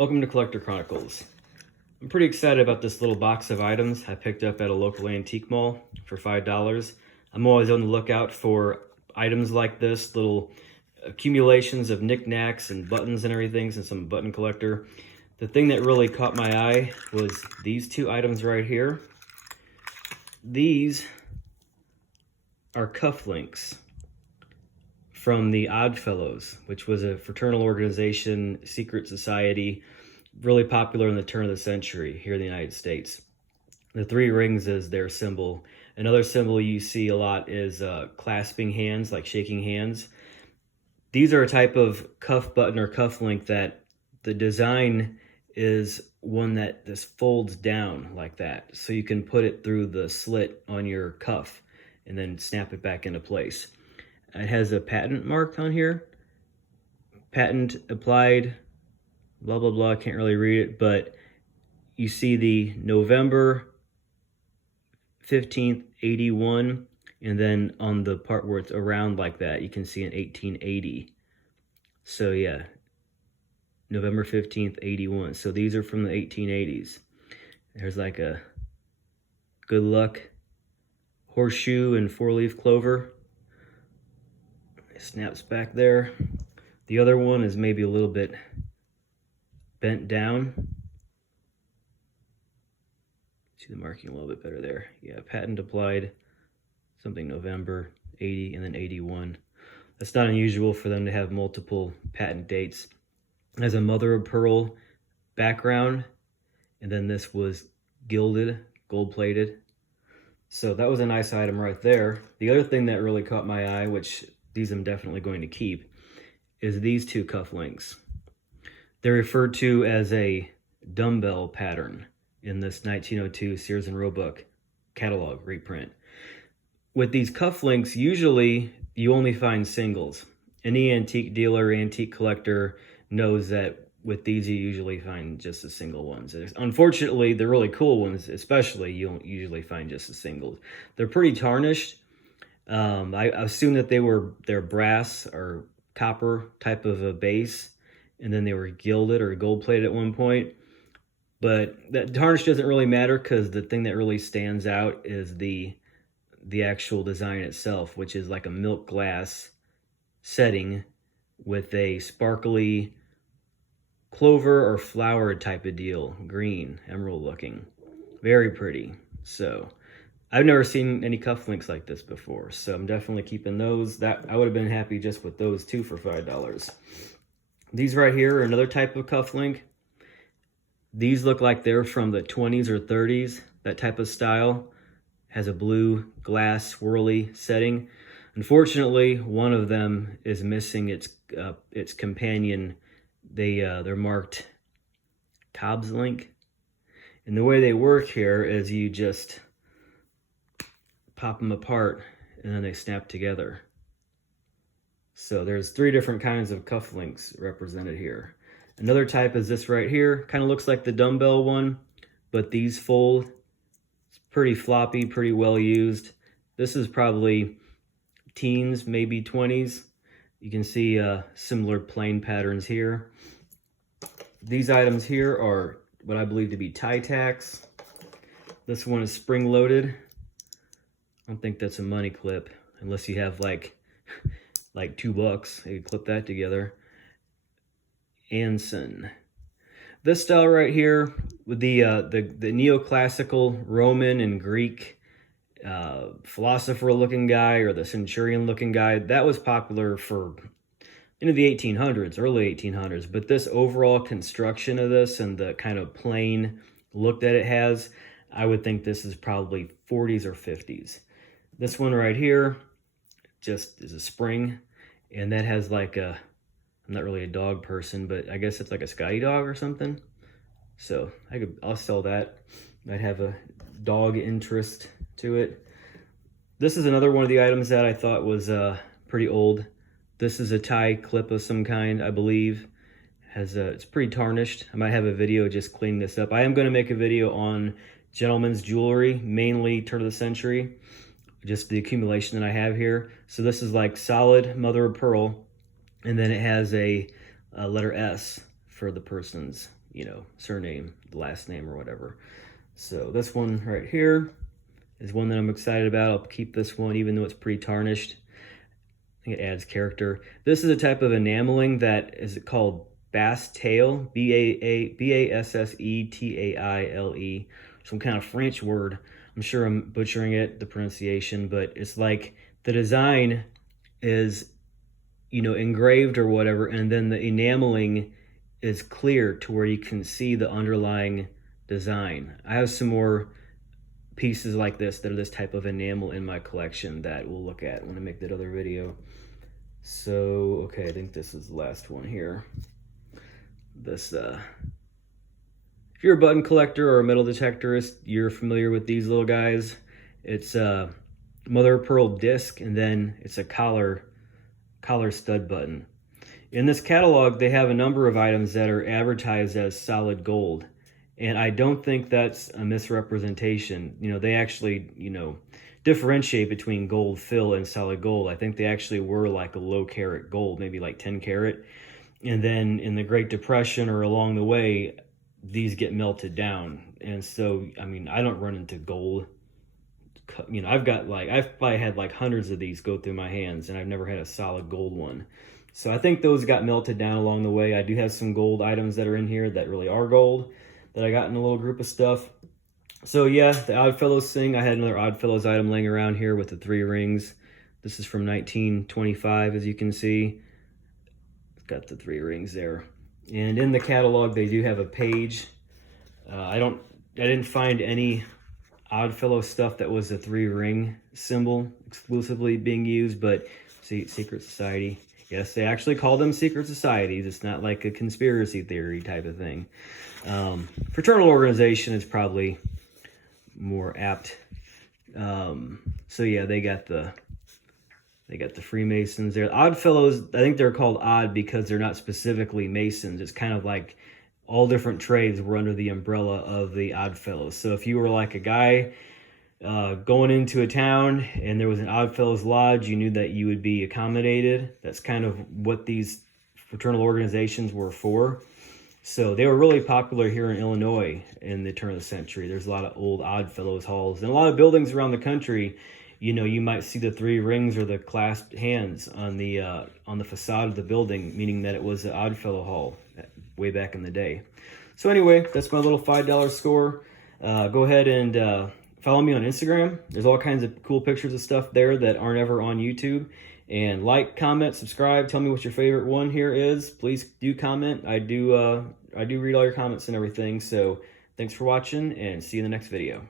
Welcome to Collector Chronicles. I'm pretty excited about this little box of items I picked up at a local antique mall for $5. I'm always on the lookout for items like this, little accumulations of knickknacks and buttons and everything, since I'm a button collector. The thing that really caught my eye was these two items right here. These are cufflinks from the Oddfellows, which was a fraternal organization, secret society, really popular in the turn of the century here in the United States. The three rings is their symbol. Another symbol you see a lot is clasping hands, like shaking hands. These are a type of cuff button or cuff link that the design is one that just folds down like that. So you can put it through the slit on your cuff and then snap it back into place. It has a patent mark on here. Patent applied, blah, blah, blah. I can't really read it, but you see the November 15th, 81. And then on the part where it's around like that, you can see an 1880. So yeah, November 15th, 81. So these are from the 1880s. There's like a good luck horseshoe and four-leaf clover. It snaps back there. The other one is maybe a little bit bent down. See the marking a little bit better there. Yeah, patent applied, something November 80 and then 81. That's not unusual for them to have multiple patent dates. It has a mother of pearl background, and then this was gilded, gold-plated. So that was a nice item right there. The other thing that really caught my eye, which these I'm definitely going to keep, is these two cufflinks. They're referred to as a dumbbell pattern in this 1902 Sears and Roebuck catalog reprint. With these cufflinks, usually you only find singles. Any antique dealer, antique collector knows that with these you usually find just the single ones. Unfortunately, the really cool ones, especially, you don't usually find just the singles. They're pretty tarnished. I assume that they're brass or copper type of a base, and then they were gilded or gold plated at one point. But that tarnish doesn't really matter, because the thing that really stands out is the actual design itself, which is like a milk glass setting with a sparkly clover or flower type of deal, green, emerald looking, very pretty. So I've never seen any cufflinks like this before, so I'm definitely keeping those. That I would have been happy just with those two for $5. These right here are another type of cufflink. These look like they're from the 20s or 30s, that type of style. Has a blue glass swirly setting. Unfortunately, one of them is missing its companion. They're marked Cobb's link. And the way they work here is you just pop them apart and then they snap together. So there's three different kinds of cufflinks represented here. Another type is this right here. Kind of looks like the dumbbell one, but these fold. It's pretty floppy, pretty well used. This is probably teens, maybe 20s. You can see similar plain patterns here. These items here are what I believe to be tie tacks. This one is spring-loaded. I don't think that's a money clip, unless you have like $2. You clip that together. Anson. This style right here, with the neoclassical Roman and Greek philosopher-looking guy, or the centurion-looking guy, that was popular for into the 1800s, early 1800s. But this overall construction of this and the kind of plain look that it has, I would think this is probably 40s or 50s. This one right here just is a spring, and that has like a, I'm not really a dog person, but I guess it's like a Scotty dog or something. So I'll sell that. Might have a dog interest to it. This is another one of the items that I thought was pretty old. This is a tie clip of some kind, I believe. It's pretty tarnished. I might have a video just cleaning this up. I am going to make a video on gentlemen's jewelry, mainly turn of the century, just the accumulation that I have here. So this is like solid mother of pearl, and then it has a letter S for the person's, you know, surname, last name or whatever. So this one right here is one that I'm excited about. I'll keep this one even though it's pretty tarnished. I think it adds character. This is a type of enameling that is called bass tail, B-A-S-S-E-T-A-I-L-E, some kind of French word. I'm sure I'm butchering it, the pronunciation, but it's like the design is, you know, engraved or whatever, and then the enameling is clear to where you can see the underlying design. I have some more pieces like this that are this type of enamel in my collection that we'll look at when I make that other video. So, okay, I think this is the last one here. This, if you're a button collector or a metal detectorist, you're familiar with these little guys. It's a mother of pearl disc, and then it's a collar stud button. In this catalog, they have a number of items that are advertised as solid gold. And I don't think that's a misrepresentation. You know, they actually, you know, differentiate between gold fill and solid gold. I think they actually were like a low carat gold, maybe like 10 carat. And then in the Great Depression or along the way, these get melted down. And so, I mean, I don't run into gold. You know, I've probably had like hundreds of these go through my hands, and I've never had a solid gold one. So I think those got melted down along the way. I do have some gold items that are in here that really are gold that I got in a little group of stuff. So yeah, the Oddfellows thing, I had another Oddfellows item laying around here with the 3 rings. This is from 1925, as you can see. It's got the 3 rings there. And in the catalog, they do have a page. I didn't find any Oddfellows stuff that was a 3 ring symbol exclusively being used, but see, Secret Society. Yes, they actually call them secret societies. It's not like a conspiracy theory type of thing. Fraternal organization is probably more apt. So yeah, they got the Freemasons there. Oddfellows, I think they're called odd because they're not specifically Masons. It's kind of like all different trades were under the umbrella of the Oddfellows. So if you were like a guy going into a town and there was an Oddfellows Lodge, you knew that you would be accommodated. That's kind of what these fraternal organizations were for. So they were really popular here in Illinois in the turn of the century. There's a lot of old Oddfellows halls and a lot of buildings around the country. You know, you might see the 3 rings or the clasped hands on the facade of the building, meaning that it was an Oddfellow hall way back in the day. So anyway, that's my little $5 score. Go ahead and follow me on Instagram. There's all kinds of cool pictures of stuff there that aren't ever on YouTube. And like, comment, subscribe. Tell me what your favorite one here is. Please do comment. I do read all your comments and everything. So thanks for watching, and see you in the next video.